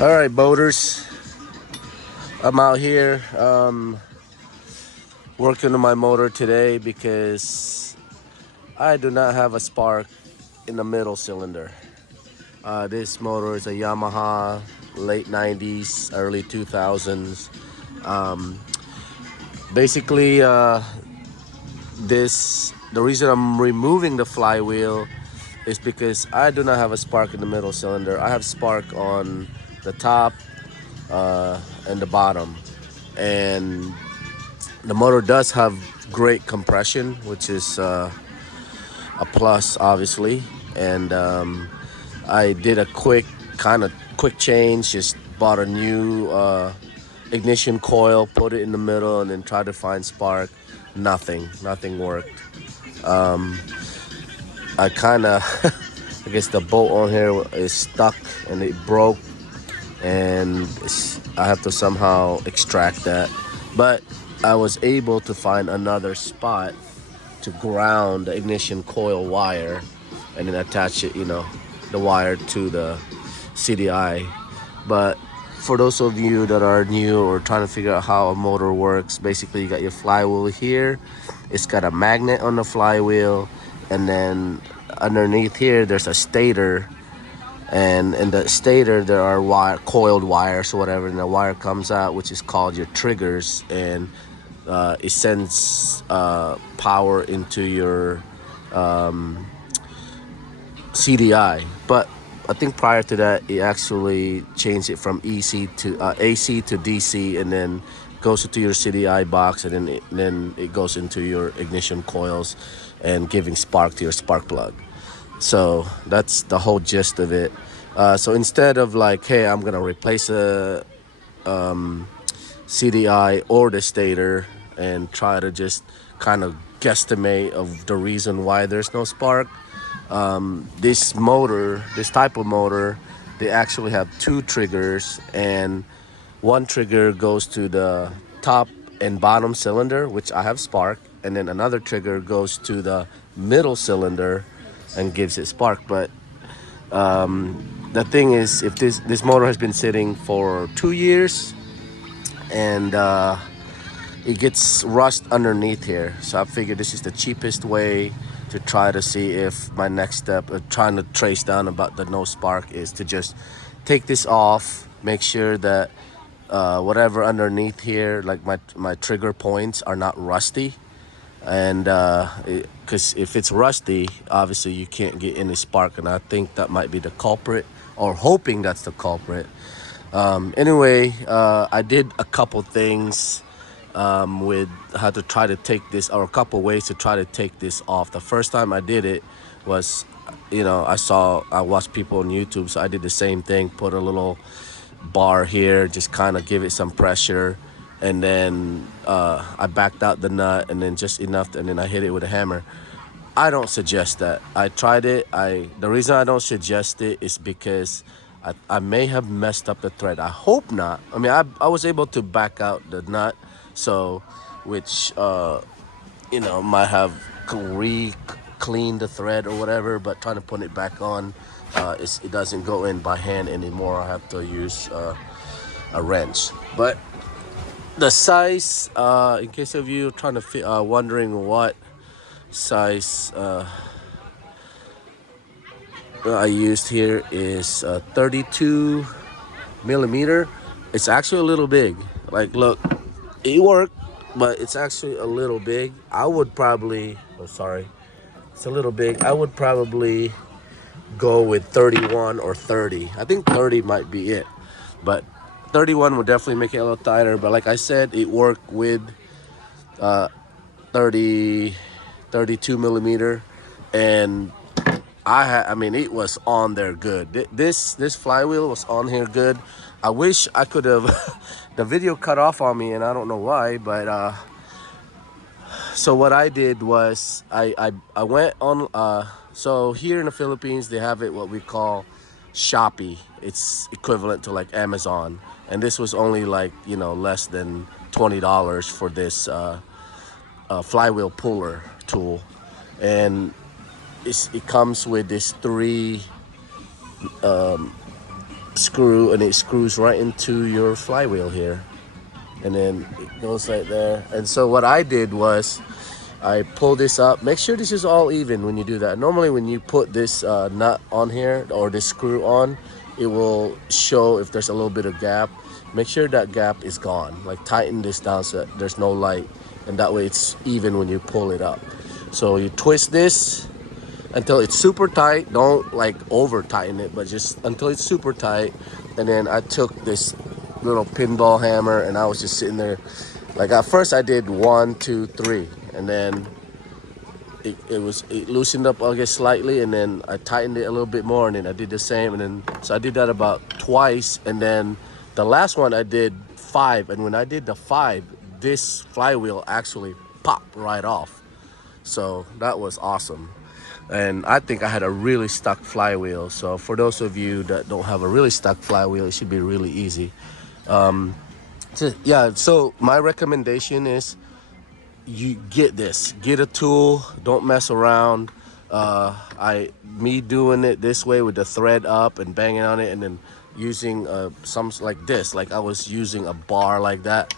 All right, boaters. I'm out here working on my motor today because I do not have a spark in the middle cylinder. This motor is a Yamaha, late 90s, early 2000s. Um, basically, the reason I'm removing the flywheel is because I do not have a spark in the middle cylinder. I have spark on the top and the bottom, and the motor does have great compression, which is a plus, obviously. And I did a quick change. Just bought a new ignition coil, put it in the middle, and then tried to find spark. Nothing worked. I kind of, I guess the bolt on here is stuck and it broke, and I have to somehow extract that. But I was able to find another spot to ground the ignition coil wire and then attach it, the wire to the CDI. But for those of you that are new or trying to figure out how a motor works, basically you got your flywheel here. It's got a magnet on the flywheel, and then underneath here there's a stator, and in the stator there are coiled wires or whatever, and the wire comes out, which is called your triggers, and it sends power into your CDI. But I think prior to that, it actually changed it from AC to DC, and then goes into your CDI box, and then it goes into your ignition coils and giving spark to your spark plug. So that's the whole gist of it. So instead of like, hey, I'm gonna replace a CDI or the stator and try to just kind of guesstimate of the reason why there's no spark, this type of motor, they actually have two triggers, and one trigger goes to the top and bottom cylinder, which I have spark, and then another trigger goes to the middle cylinder and gives it spark. But the thing is, if this motor has been sitting for 2 years, and it gets rust underneath here, so I figured this is the cheapest way to try to see if my next step of trying to trace down about the no spark is to just take this off, make sure that whatever underneath here, like my trigger points, are not rusty. And because if it's rusty, obviously you can't get any spark, and I think that might be the culprit, or hoping that's the culprit. Anyway, I did a couple things with how to try to take this, or a couple ways to try to take this off. The first time I did it was, I watched people on YouTube, so I did the same thing, put a little bar here, just kind of give it some pressure, and then I backed out the nut, and then just enough, and then I hit it with a hammer. I don't suggest that. I tried it. The reason I don't suggest it is because I may have messed up the thread. I hope not. I mean, I was able to back out the nut, so which might have cleaned the thread or whatever. But trying to put it back on, it doesn't go in by hand anymore. I have to use a wrench. But the size, in case of you trying to wondering what size I used here, is 32 millimeter. It's actually a little big. Like, look, it worked, but it's actually a little big. I would probably, it's a little big. I would probably go with 31 or 30. I think 30 might be it, but 31 would definitely make it a little tighter. But like I said, it worked with 32 millimeter, and I mean, it was on there good. This flywheel was on here good. I wish I could have. The video cut off on me, and I don't know why. But so what I did was I went on. So here in the Philippines, they have it what we call Shopee. It's equivalent to like Amazon, and this was only like less than $20 for this flywheel puller tool, and it comes with this three screw, and it screws right into your flywheel here, and then it goes right there. And so what I did was I pull this up. Make sure this is all even when you do that. Normally when you put this nut on here or this screw on, it will show if there's a little bit of gap. Make sure that gap is gone. Like tighten this down so that there's no light, and that way it's even when you pull it up. So you twist this until it's super tight. Don't like over tighten it, but just until it's super tight. And then I took this little pinball hammer and I was just sitting there. Like at first I did 1, 2, 3, and then it loosened up, I guess, slightly, and then I tightened it a little bit more, and then I did the same, and then so I did that about twice, and then the last one I did 5, and when I did the 5, this flywheel actually popped right off. So that was awesome. And I think I had a really stuck flywheel. So for those of you that don't have a really stuck flywheel, it should be really easy. So my recommendation is you get a tool, don't mess around. Me doing it this way with the thread up and banging on it, and then using some like this, like I was using a bar like that,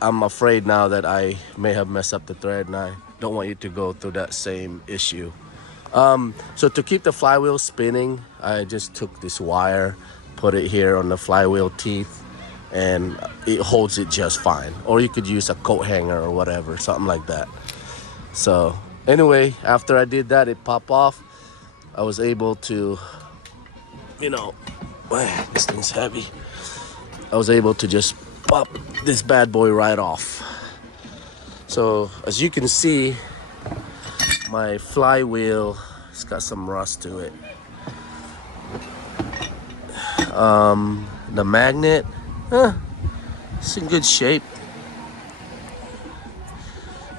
I'm afraid now that I may have messed up the thread, and I don't want you to go through that same issue. So to keep the flywheel spinning, I just took this wire, put it here on the flywheel teeth, and it holds it just fine. Or you could use a coat hanger or whatever, something like that. So anyway, after I did that, it popped off. I was able to, man, this thing's heavy. I was able to just pop this bad boy right off. So as you can see, my flywheel, it's got some rust to it. The magnet, it's in good shape.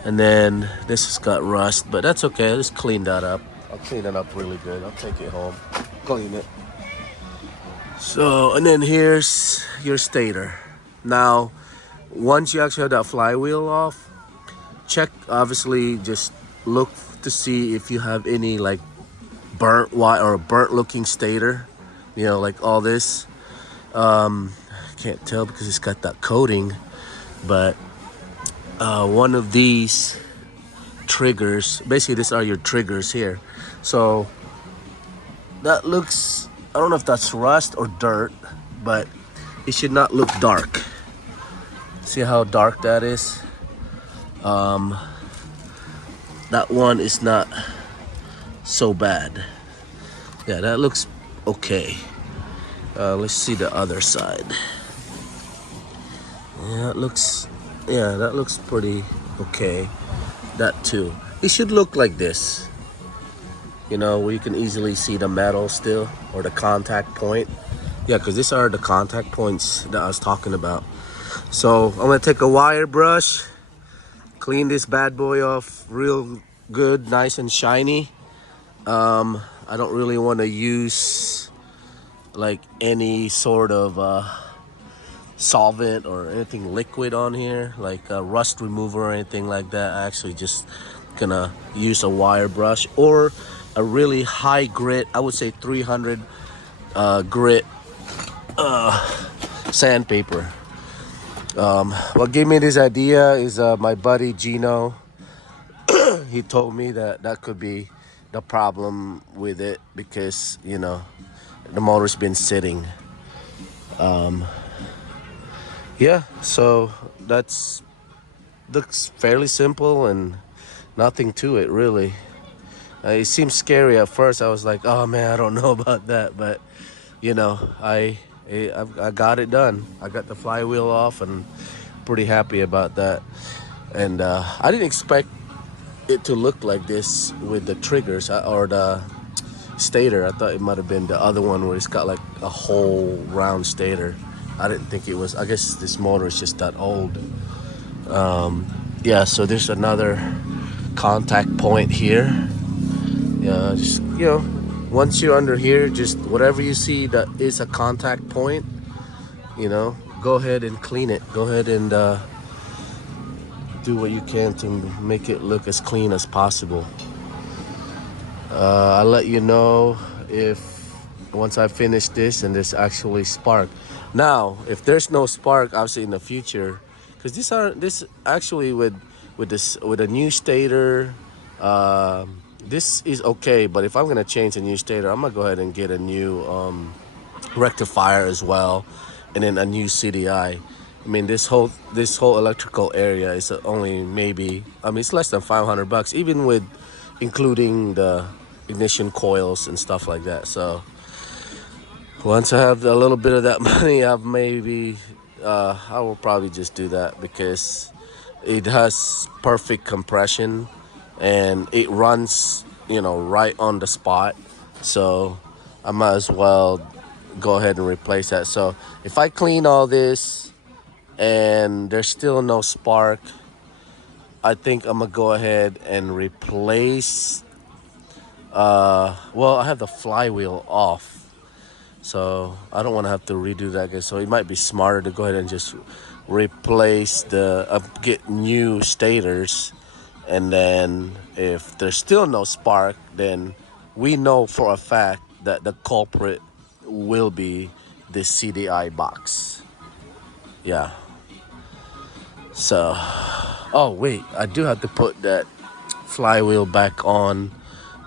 And then this has got rust, but that's okay. I'll just clean that up. I'll clean it up really good. I'll take it home, clean it. So, and then here's your stator. Now, once you actually have that flywheel off, check, obviously, just look to see if you have any like burnt wire or a burnt looking stator, like all this. I can't tell because it's got that coating, but one of these triggers, basically these are your triggers here. So that looks, I don't know if that's rust or dirt, but it should not look dark. See how dark that is? That one is not so bad. Yeah, that looks okay. Let's see the other side. Yeah, that looks pretty okay. That too. It should look like this. Where you can easily see the metal still, or the contact point. Yeah, because these are the contact points that I was talking about. So I'm gonna take a wire brush, clean this bad boy off real good, nice and shiny. I don't really want to use like any sort of solvent or anything liquid on here, like a rust remover or anything like that. I actually just gonna use a wire brush or a really high grit, I would say 300 grit sandpaper. What gave me this idea is my buddy Gino. He told me that could be the problem with it because the motor's been sitting. Yeah, so looks fairly simple and nothing to it really. It seemed scary at first. I was like, oh man, I don't know about that, but I got it done. I got the flywheel off and pretty happy about that. And I didn't expect it to look like this with the triggers or the stator. I thought it might have been the other one where it's got like a whole round stator. I didn't think it was. I guess this motor is just that old. Yeah, so there's another contact point here. Yeah, just once you're under here, just whatever you see that is a contact point, go ahead and clean it. Go ahead and do what you can to make it look as clean as possible. I'll let you know if once I finish this and there's actually spark. Now, if there's no spark, obviously in the future, because this actually with a new stator, this is okay. But if I'm gonna change a new stator, I'm gonna go ahead and get a new rectifier as well, and then a new CDI. I mean, this whole electrical area is only maybe, I mean, it's less than $500, even with including the ignition coils and stuff like that. So once I have a little bit of that money, I will probably just do that because it has perfect compression and it runs, right on the spot. So I might as well go ahead and replace that. So if I clean all this and there's still no spark, I think I'm gonna go ahead and replace. Well, I have the flywheel off, so I don't want to have to redo that again. So it might be smarter to go ahead and just replace get new stators, and then if there's still no spark, then we know for a fact that the culprit will be the CDI box. Yeah. So, oh wait, I do have to put that flywheel back on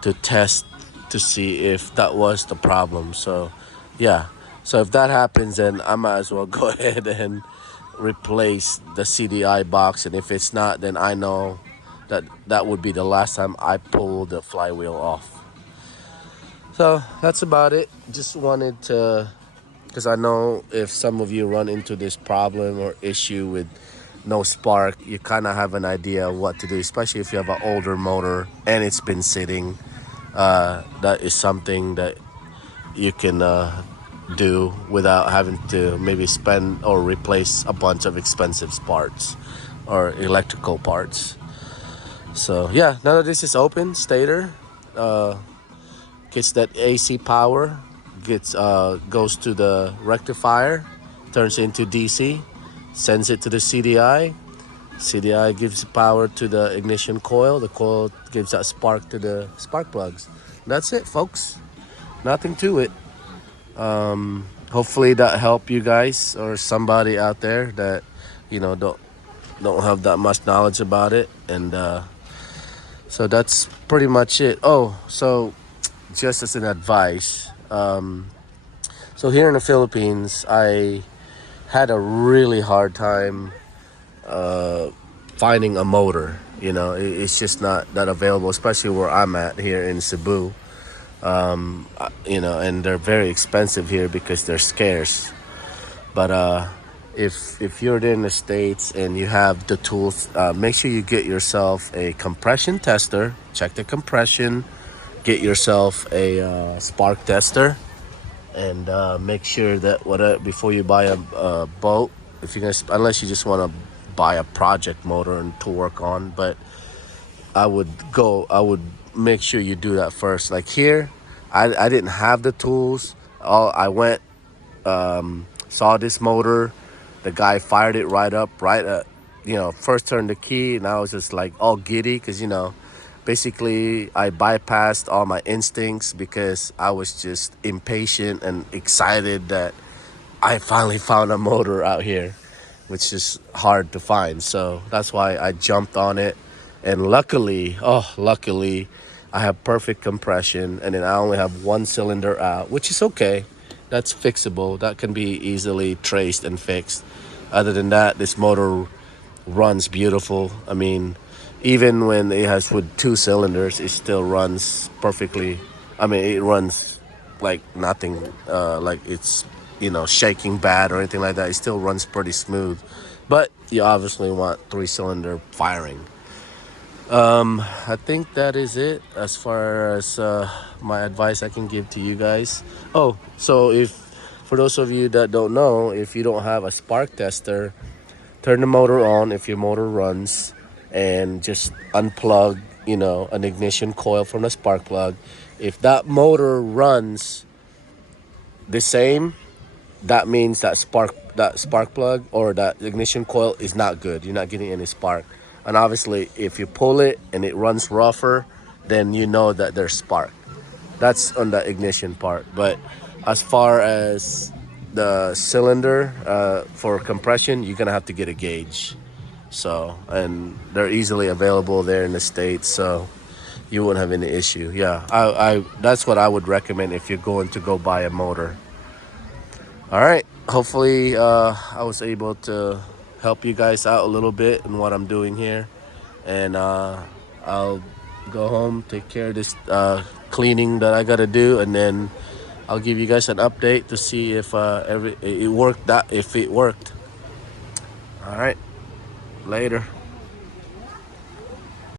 to test to see if that was the problem. So, yeah. So if that happens, then I might as well go ahead and replace the CDI box. And if it's not, then I know that that would be the last time I pull the flywheel off. So that's about it. Just wanted to, because I know if some of you run into this problem or issue with no spark, you kind of have an idea of what to do, especially if you have an older motor and it's been sitting. That is something that you can do without having to maybe spend or replace a bunch of expensive parts or electrical parts. So yeah, now that this is open, stator gets that AC power, goes to the rectifier, turns into DC, sends it to the CDI. CDI gives power to the ignition coil. The coil gives that spark to the spark plugs. That's it, folks. Nothing to it. Hopefully that helped you guys or somebody out there that don't have that much knowledge about it. And so that's pretty much it. Oh, so just as an advice, so here in the Philippines, I had a really hard time finding a motor. It's just not that available, especially where I'm at here in Cebu. And they're very expensive here because they're scarce. But if you're in the States and you have the tools, make sure you get yourself a compression tester. Check the compression. Get yourself a spark tester, and make sure that before you buy a boat, unless you just want to buy a project motor and to work on, but I would make sure you do that first. Like here, I didn't have the tools. I went, saw this motor, the guy fired it right up, first turned the key, and I was just like all giddy because basically I bypassed all my instincts because I was just impatient and excited that I finally found a motor out here, which is hard to find. So that's why I jumped on it. And luckily, I have perfect compression, and then I only have one cylinder out, which is okay. That's fixable. That can be easily traced and fixed. Other than that, this motor runs beautiful. I mean, even when it has with two cylinders, it still runs perfectly. I mean, it runs like nothing, like it's, shaking bad or anything like that. It still runs pretty smooth. But you obviously want 3-cylinder firing. I think that is it as far as my advice I can give to you guys. Oh, so for those of you that don't know, if you don't have a spark tester, turn the motor on if your motor runs, and just unplug, an ignition coil from the spark plug. If that motor runs the same, that means that spark plug or that ignition coil is not good. You're not getting any spark. And obviously, if you pull it and it runs rougher, then you know that there's spark. That's on the ignition part. But As far as the cylinder for compression, you're gonna have to get a gauge. So, and they're easily available there in the States, so you wouldn't have any issue. Yeah, I that's what I would recommend if you're going to go buy a motor. All right. Hopefully, I was able to help you guys out a little bit in what I'm doing here, and I'll go home, take care of this cleaning that I gotta do, and then I'll give you guys an update to see if it worked. That if it worked. All right. Later.